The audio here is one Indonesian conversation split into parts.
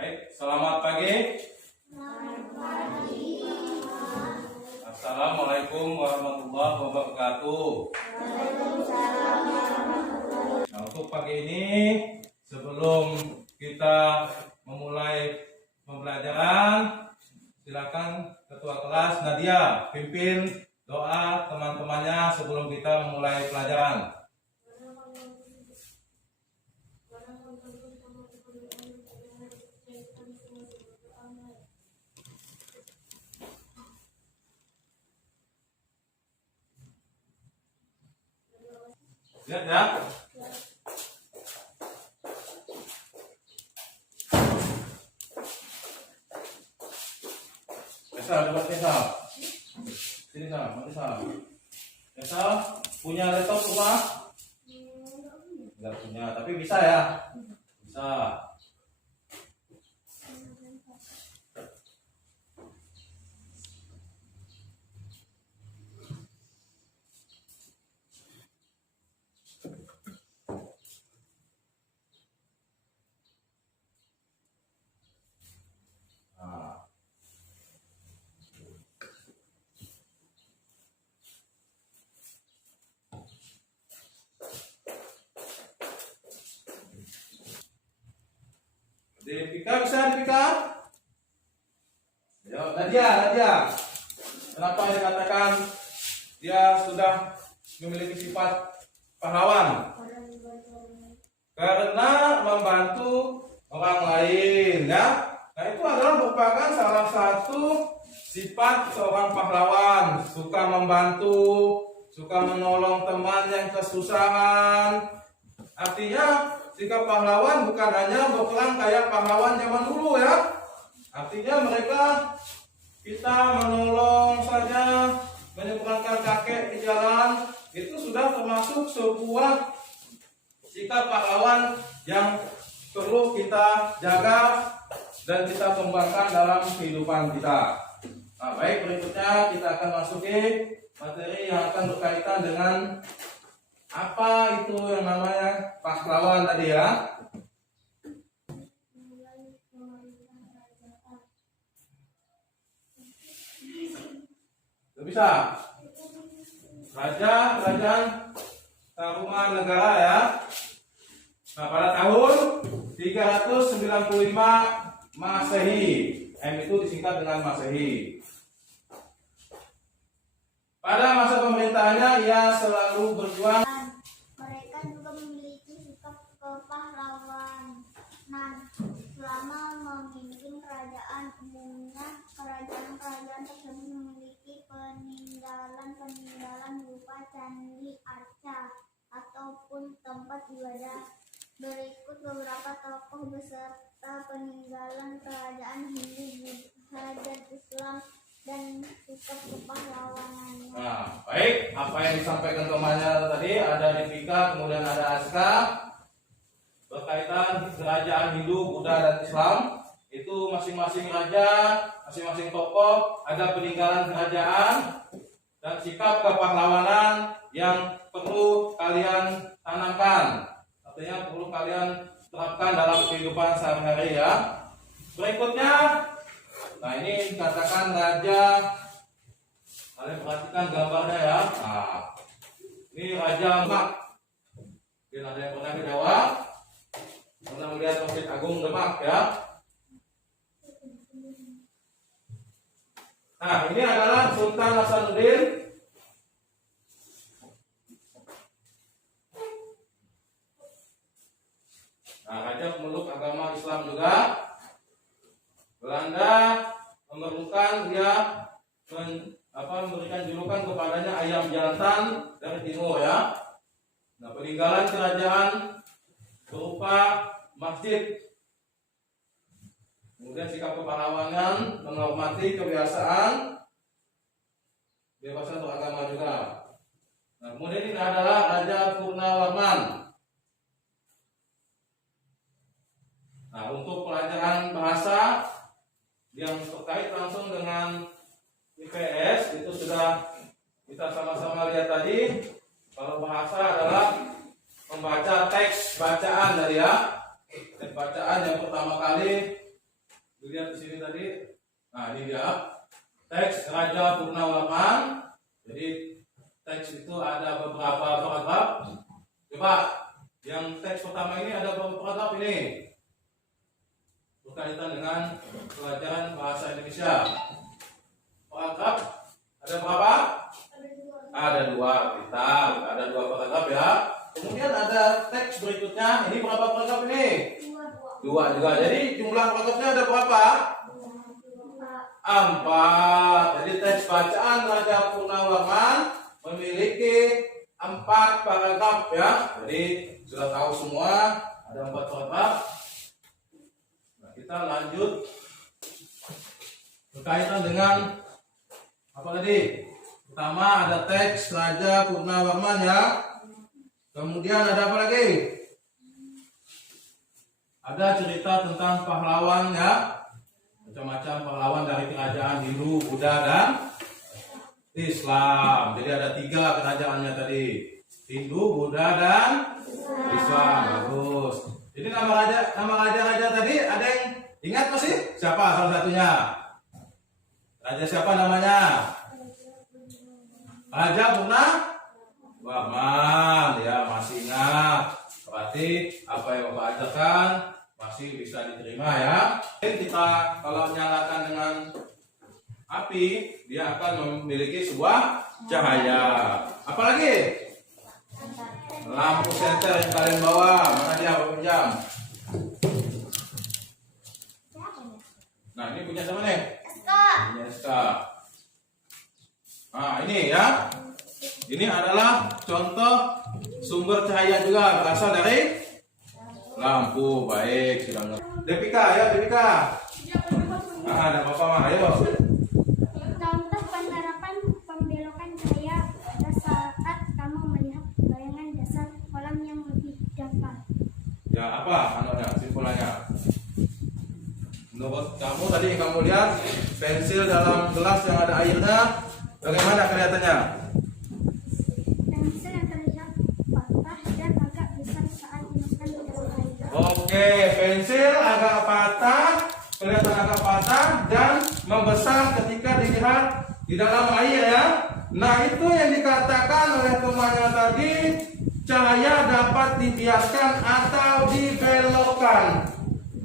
Baik, selamat pagi. Assalamualaikum warahmatullahi wabarakatuh. Nah, untuk pagi ini sebelum kita memulai pembelajaran, silakan Ketua kelas Nadia pimpin doa teman-temannya sebelum kita memulai pelajaran. Lihat ya. Esa, dapat Esa. Sini Sa, mati Sa. Esa, punya laptop rumah? Enggak punya, tapi bisa ya? Bisa. Nah. Dipika, bisa dipika? Yo, Nadia. Kenapa dikatakan dia sudah memiliki sifat pahlawan? Karena membantu orang lain, ya. Nah, itu adalah merupakan salah satu sifat seorang pahlawan, suka membantu, suka menolong teman yang kesusahan. Artinya sikap pahlawan bukan hanya berperang kayak pahlawan zaman dulu ya. Artinya mereka kita menolong saja, menyeberangkan kakek di jalan, itu sudah termasuk sebuah sikap pahlawan yang perlu kita jaga dan kita kembangkan dalam kehidupan kita. Nah, baik, berikutnya kita akan masuki materi yang akan berkaitan dengan apa itu yang namanya pahlawan tadi ya. Bisa. Kerajaan Taruman Negara ya. Nah, pada tahun 395 Masehi. M itu disingkat dengan Masehi. Pada masa pemerintahannya ia selalu berjuang. Mereka juga memiliki sikap kepahlawanan. Selama memimpin kerajaan, umumnya kerajaan-kerajaan tersebut memiliki peninggalan berupa candi arca ataupun tempat ibadah. Berikut beberapa tokoh beserta peninggalan kerajaan Hindu, Buddha, dan Islam dan sikap kepahlawanannya. Nah, baik, apa yang disampaikan temannya tadi ada di Pika, kemudian ada Aska berkaitan kerajaan Hindu, Buddha, dan Islam. Itu masing-masing raja, masing-masing tokoh ada peninggalan kerajaan dan sikap kepahlawanan yang perlu kalian tanamkan. Artinya perlu kalian terapkan dalam kehidupan sehari-hari ya. Berikutnya, nah ini dikatakan raja. Kalian perhatikan gambarnya ya. Nah, ini Raja Demak. Mungkin ada yang pernah ke Jawa, pernah melihat Masjid Agung Demak ya. Nah, ini adalah Sultan Hasanuddin. Nah, raja pemeluk agama Islam juga. Belanda memerlukan dia memberikan julukan kepadanya ayam jantan dari timur ya. Nah, peninggalan kerajaan berupa masjid. Kemudian sikap kepahlawanan, menghormati kebiasaan, kebebasan beragama juga. Nah, kemudian ini adalah Raja Purnawarman. Nah, untuk pelajaran bahasa yang terkait langsung dengan IPS itu sudah kita sama-sama lihat tadi. Kalau bahasa adalah membaca teks bacaan dari ya. Teks bacaan yang pertama kali Lihat di sini tadi. Nah, ini dia teks Raja Purnawarman. Jadi teks itu ada beberapa paragraf. Coba yang teks pertama ini ada beberapa paragraf ini berkaitan dengan pelajaran bahasa Indonesia. Paragraf ada berapa? Ada dua. Kita ada dua paragraf ya. Kemudian ada teks berikutnya. Ini berapa paragraf ini? Dua juga. Jadi jumlah paragrafnya ada berapa? 4. Jadi teks bacaan Raja Purnawarman memiliki 4 paragraf ya. Jadi sudah tahu semua ada 4 paragraf. Nah, kita lanjut berkaitan dengan apa tadi? Pertama ada teks Raja Purnawarman ya. Kemudian ada apa lagi? Ada cerita tentang pahlawan ya, macam-macam pahlawan dari kerajaan Hindu, Buddha dan Islam. Jadi ada 3 kerajaannya tadi, Hindu, Buddha dan Islam. Bagus. Jadi nama raja tadi ada yang ingat masih? Siapa salah satunya? Raja siapa namanya? Raja Purnawarman. Ya masih ingat. Berarti apa yang Bapak ajarkan masih bisa diterima ya. Kita kalau nyalakan dengan api, dia akan memiliki sebuah cahaya. Apalagi? Lampu senter yang kalian bawa, mana dia Bapak pinjam? Nah ini punya siapa nih? Punya SK. Nah ini ya. Ini adalah contoh sumber cahaya juga berasal dari lampu. Baik, sudah ngerti. Devika ya, Devika. Ada Bapak mah, ayo. Contoh penerapan pembelokan cahaya pada saat kamu melihat bayangan dasar kolam yang lebih dapat. Ya apa anunya, simpulannya? Menurut kamu tadi kamu lihat pensil dalam gelas yang ada airnya, bagaimana kelihatannya? Pensil yang terlihat patah dan agak besar saat dimasukkan ke dalam air. Oke, pensil agak patah, kelihatan agak patah dan membesar ketika dilihat di dalam air ya. Nah itu yang dikatakan oleh temannya tadi, cahaya dapat dibiaskan atau dibelokkan.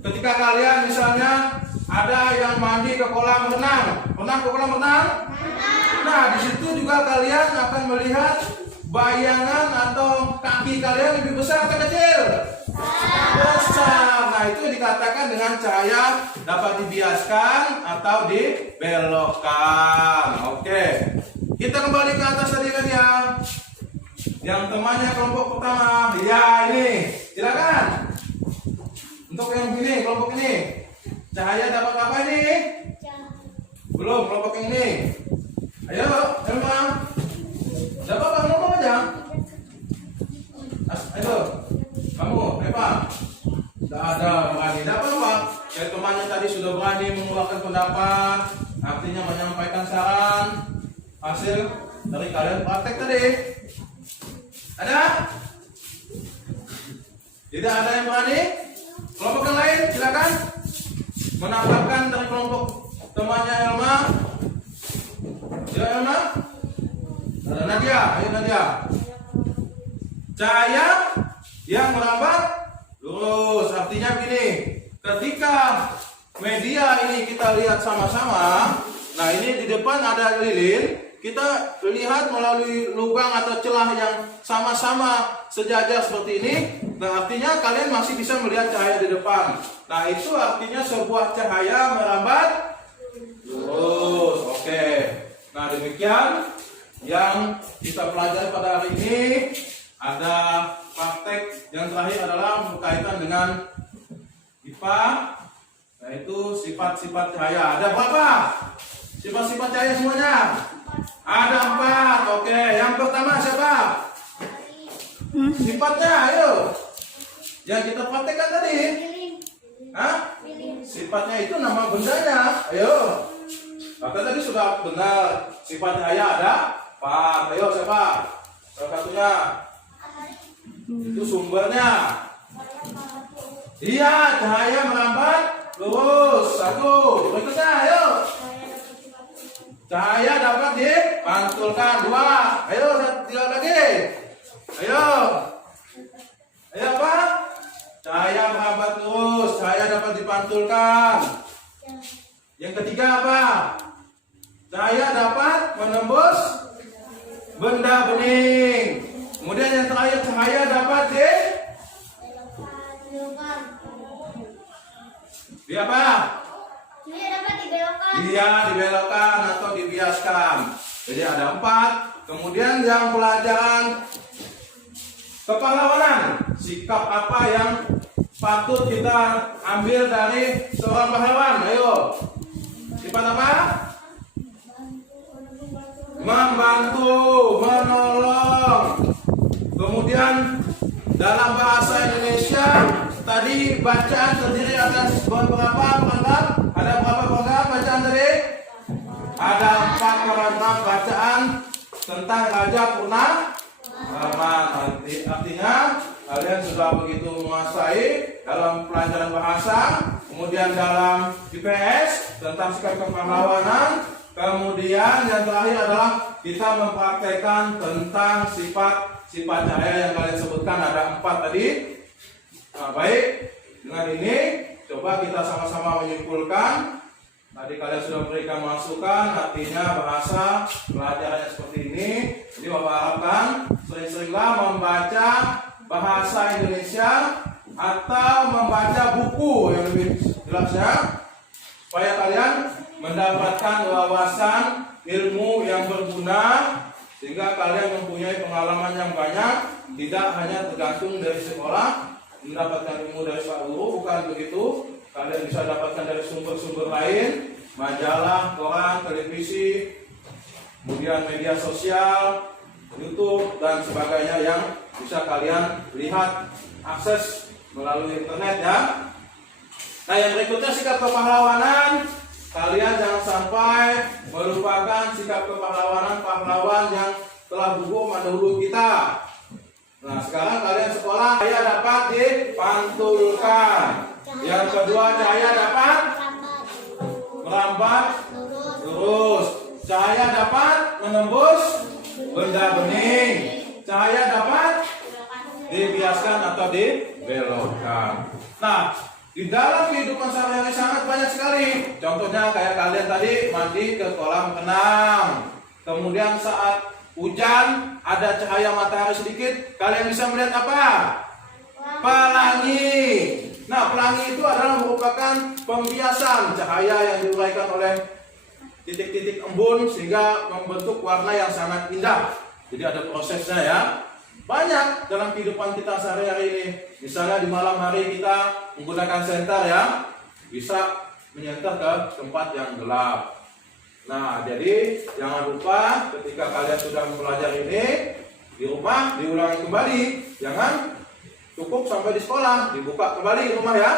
Ketika kalian misalnya ada yang mandi ke kolam renang, pernah ke kolam renang? Nah di situ juga kalian akan melihat bayangan atau kaki kalian lebih besar atau kecil? Besar. Nah itu dikatakan dengan cahaya dapat dibiaskan atau dibelokkan. Oke, kita kembali ke atas tadi kan ya. Yang temannya kelompok pertama, ya ini, silakan. Untuk yang ini, kelompok ini, cahaya dapat apa ini? Belum, kelompok yang ini. Ayo, Elma. Dapat apa ngomong aja? Ayo, kamu, Eva. Tidak ada berani. Dapat apa? Kayak temannya tadi sudah berani mengeluarkan pendapat, artinya menyampaikan saran, hasil dari kalian praktek tadi. Ada? Tidak ada yang berani? Kelompok yang lain, silakan menambahkan dari kelompok temannya Elma. Ya Elma. Ada Nadia, ayo Nadia. Cahaya yang merambat lurus, artinya gini. Ketika media ini kita lihat sama-sama, nah ini di depan ada lilin. Kita lihat melalui lubang atau celah yang sama-sama sejajar seperti ini. Nah artinya kalian masih bisa melihat cahaya di depan. Nah itu artinya sebuah cahaya merambat lurus. Oke. Nah demikian yang kita pelajari pada hari ini. Ada praktek yang terakhir adalah berkaitan dengan IPA, yaitu sifat-sifat cahaya. Ada berapa sifat-sifat cahaya semuanya? Ada 4. Oke, yang pertama siapa? Sifatnya, ayo. Yang kita praktekkan tadi. Hah? Sifatnya itu nama bendanya. Ayo. Kata tadi sudah benar. Sifat cahaya ada 4. Ayo siapa? Salah satunya. Itu sumbernya. Iya, cahaya merambat lurus. 1. Berikutnya, ayo. Cahaya dapat dipantulkan. 2. Ayo, 3 lagi. Ayo. Ayo apa? Cahaya merambat lurus. Cahaya dapat dipantulkan. Yang ketiga apa? Cahaya dapat menembus benda bening. Kemudian yang terakhir, cahaya dapat di apa? Cahaya dapat dibelokkan. Iya, dibelokkan atau dibiaskan. Jadi ada 4. Kemudian yang pelajaran kepahlawanan, sikap apa yang patut kita ambil dari seorang pahlawan? Ayo. Sifat apa? Membantu, menolong. Kemudian dalam bahasa Indonesia tadi bacaan terdiri atas beberapa paragraf. Ada berapa paragraf bacaan tadi? Ada 4 paragraf bacaan tentang Raja Purnama. Artinya kalian sudah begitu menguasai dalam pelajaran bahasa, kemudian dalam IPS tentang sikap kepahlawanan, kemudian yang terakhir adalah kita mempraktekkan tentang sifat cahaya yang kalian sebutkan ada 4 tadi. Nah, baik, dengan ini coba kita sama-sama menyimpulkan. Tadi kalian sudah memberikan masukan, artinya bahasa pelajarannya seperti ini. Jadi Bapak harapkan sering-seringlah membaca bahasa Indonesia atau membaca buku yang lebih jelasnya, supaya kalian mendapatkan wawasan ilmu yang berguna, sehingga kalian mempunyai pengalaman yang banyak, tidak hanya tergantung dari sekolah mendapatkan ilmu dari Pak Guru, bukan begitu. Kalian bisa dapatkan dari sumber-sumber lain, majalah, koran, televisi, kemudian media sosial, YouTube dan sebagainya yang bisa kalian lihat, akses melalui internet ya. Nah, yang berikutnya sikap kepahlawanan. Kalian jangan sampai melupakan sikap kepahlawanan pahlawan yang telah gugur mendahului kita. Nah, sekarang kalian sekolah, cahaya dapat dipantulkan. Yang kedua, cahaya dapat merambat lurus. Cahaya dapat menembus benda bening. Cahaya dapat dibiaskan atau dibelokkan. Nah, di dalam kehidupan sehari-hari sangat banyak sekali. Contohnya kayak kalian tadi mandi ke kolam renang. Kemudian saat hujan ada cahaya matahari sedikit, kalian bisa melihat apa? Pelangi. Nah, pelangi itu adalah merupakan pembiasan cahaya yang diuraikan oleh titik-titik embun sehingga membentuk warna yang sangat indah. Jadi ada prosesnya ya. Banyak dalam kehidupan kita sehari-hari ini. Misalnya di malam hari kita menggunakan senter ya, bisa menyenter ke tempat yang gelap. Nah, jadi jangan lupa ketika kalian sudah mempelajari ini di rumah diulangi kembali. Jangan cukup sampai di sekolah, dibuka kembali rumah ya.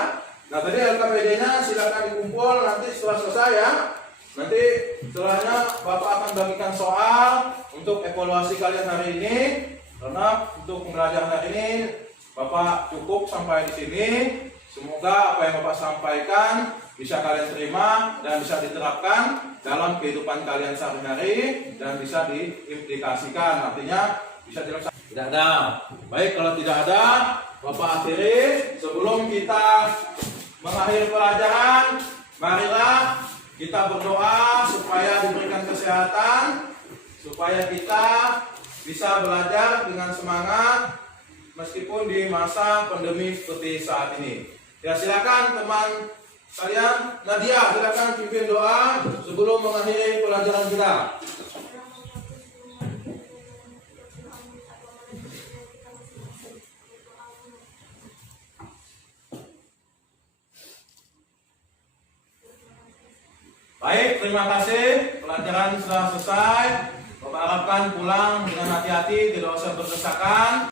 Nah, tadi LKPD-nya silakan dikumpul nanti setelah selesai ya. Nanti setelahnya Bapak akan bagikan soal untuk evaluasi kalian hari ini. Karena untuk pembelajaran hari ini Bapak cukup sampai di sini. Semoga apa yang Bapak sampaikan bisa kalian terima dan bisa diterapkan dalam kehidupan kalian sehari-hari dan bisa diimplikasikan. Artinya bisa dilaksanakan. Tidak ada. Baik, kalau tidak ada, Bapak akhiri. Sebelum kita mengakhiri pelajaran, marilah kita berdoa supaya diberikan kesehatan, supaya kita bisa belajar dengan semangat meskipun di masa pandemi seperti saat ini. Ya, silakan teman kalian, Nadia, silakan pimpin doa sebelum mengakhiri pelajaran kita. Baik, terima kasih. Pelajaran sudah selesai. Bapak harapkan pulang dengan hati-hati, tidak usah berdesakan.